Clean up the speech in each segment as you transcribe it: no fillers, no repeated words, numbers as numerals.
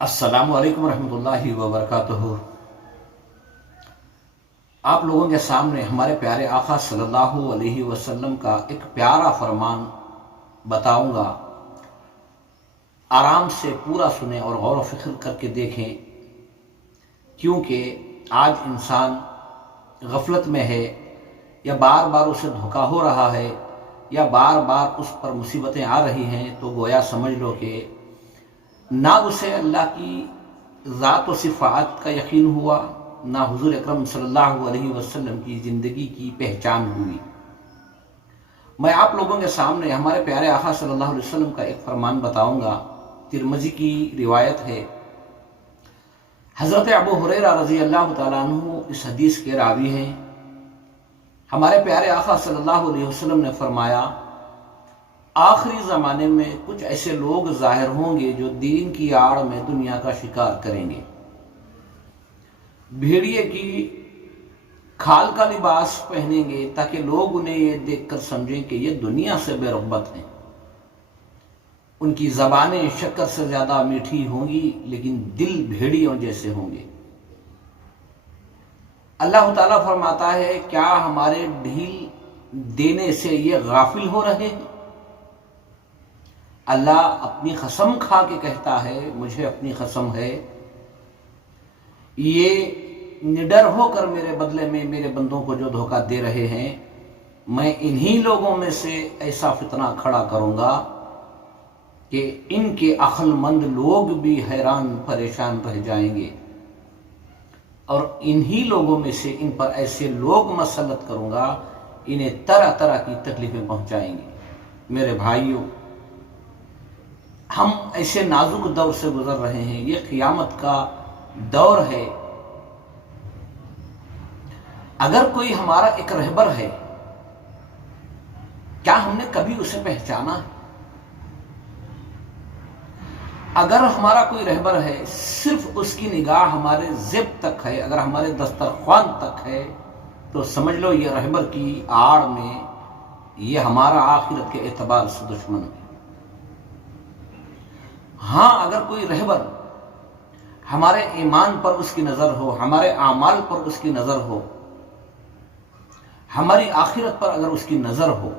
السلام علیکم ورحمۃ اللہ وبرکاتہ۔ آپ لوگوں کے سامنے ہمارے پیارے آقا صلی اللہ علیہ وسلم کا ایک پیارا فرمان بتاؤں گا۔ آرام سے پورا سنیں اور غور و فکر کر کے دیکھیں، کیونکہ آج انسان غفلت میں ہے، یا بار بار اسے دھوکا ہو رہا ہے، یا بار بار اس پر مصیبتیں آ رہی ہیں، تو گویا سمجھ لو کہ نہ اسے اللہ کی ذات و صفات کا یقین ہوا، نہ حضور اکرم صلی اللہ علیہ وسلم کی زندگی کی پہچان ہوئی۔ میں آپ لوگوں کے سامنے ہمارے پیارے آقا صلی اللہ علیہ وسلم کا ایک فرمان بتاؤں گا۔ ترمذی کی روایت ہے، حضرت ابو ہریرہ رضی اللہ تعالیٰ عنہ اس حدیث کے راوی ہیں۔ ہمارے پیارے آقا صلی اللہ علیہ وسلم نے فرمایا، آخری زمانے میں کچھ ایسے لوگ ظاہر ہوں گے جو دین کی آڑ میں دنیا کا شکار کریں گے، بھیڑیے کی کھال کا لباس پہنیں گے تاکہ لوگ انہیں یہ دیکھ کر سمجھیں کہ یہ دنیا سے بے رغبت ہیں۔ ان کی زبانیں شکر سے زیادہ میٹھی ہوں گی، لیکن دل بھیڑیوں جیسے ہوں گے۔ اللہ تعالیٰ فرماتا ہے، کیا ہمارے ڈھیل دینے سے یہ غافل ہو رہے ہیں؟ اللہ اپنی قسم کھا کے کہتا ہے، مجھے اپنی قسم ہے، یہ نڈر ہو کر میرے بدلے میں میرے بندوں کو جو دھوکہ دے رہے ہیں، میں انہی لوگوں میں سے ایسا فتنہ کھڑا کروں گا کہ ان کے عقل مند لوگ بھی حیران پریشان رہ جائیں گے، اور انہی لوگوں میں سے ان پر ایسے لوگ مسلط کروں گا، انہیں طرح طرح کی تکلیفیں پہنچائیں گے۔ میرے بھائیوں، ہم ایسے نازک دور سے گزر رہے ہیں، یہ قیامت کا دور ہے۔ اگر کوئی ہمارا ایک رہبر ہے، کیا ہم نے کبھی اسے پہچانا ہے؟ اگر ہمارا کوئی رہبر ہے، صرف اس کی نگاہ ہمارے زیب تک ہے، اگر ہمارے دسترخوان تک ہے، تو سمجھ لو یہ رہبر کی آڑ میں یہ ہمارا آخرت کے اعتبار سے دشمن ہے۔ ہاں، اگر کوئی رہبر ہمارے ایمان پر اس کی نظر ہو، ہمارے اعمال پر اس کی نظر ہو، ہماری آخرت پر اگر اس کی نظر ہو،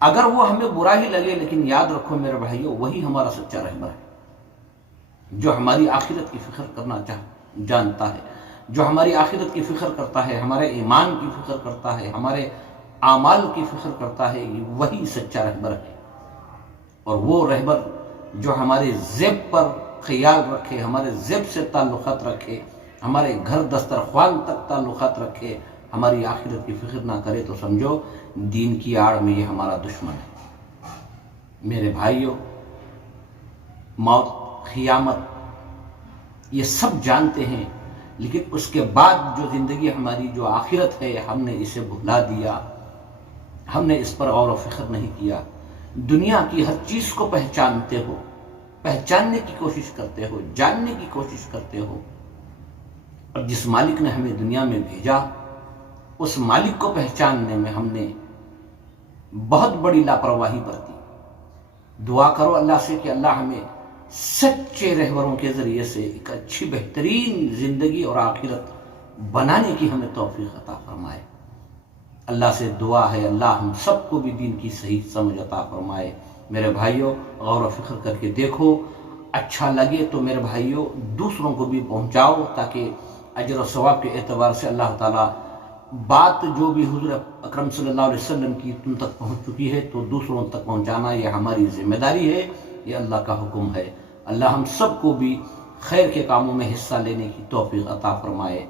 اگر وہ ہمیں برا ہی لگے، لیکن یاد رکھو میرے بھائیوں، وہی ہمارا سچا رہبر ہے، جو ہماری آخرت کی فکر کرنا جانتا ہے، جو ہماری آخرت کی فکر کرتا ہے، ہمارے ایمان کی فکر کرتا ہے، ہمارے اعمال کی فکر کرتا ہے، وہی سچا رہبر ہے۔ اور وہ رہبر جو ہمارے زیب پر خیال رکھے، ہمارے زیب سے تعلقات رکھے، ہمارے گھر دسترخوان تک تعلقات رکھے، ہماری آخرت کی فکر نہ کرے، تو سمجھو دین کی آڑ میں یہ ہمارا دشمن ہے۔ میرے بھائیوں، موت، قیامت یہ سب جانتے ہیں، لیکن اس کے بعد جو زندگی ہماری، جو آخرت ہے، ہم نے اسے بھلا دیا، ہم نے اس پر غور و فکر نہیں کیا۔ دنیا کی ہر چیز کو پہچانتے ہو، پہچاننے کی کوشش کرتے ہو، جاننے کی کوشش کرتے ہو، اور جس مالک نے ہمیں دنیا میں بھیجا، اس مالک کو پہچاننے میں ہم نے بہت بڑی لاپرواہی برتی۔ دعا کرو اللہ سے کہ اللہ ہمیں سچے رہبروں کے ذریعے سے ایک اچھی بہترین زندگی اور آخرت بنانے کی ہمیں توفیق عطا فرمائے۔ اللہ سے دعا ہے، اللہ ہم سب کو بھی دین کی صحیح سمجھ عطا فرمائے۔ میرے بھائیوں، غور و فکر کر کے دیکھو، اچھا لگے تو میرے بھائیوں دوسروں کو بھی پہنچاؤ، تاکہ اجر و ثواب کے اعتبار سے اللہ تعالیٰ بات جو بھی حضور اکرم صلی اللہ علیہ وسلم کی تم تک پہنچ چکی ہے، تو دوسروں تک پہنچانا یہ ہماری ذمہ داری ہے، یہ اللہ کا حکم ہے۔ اللہ ہم سب کو بھی خیر کے کاموں میں حصہ لینے کی توفیق عطا فرمائے۔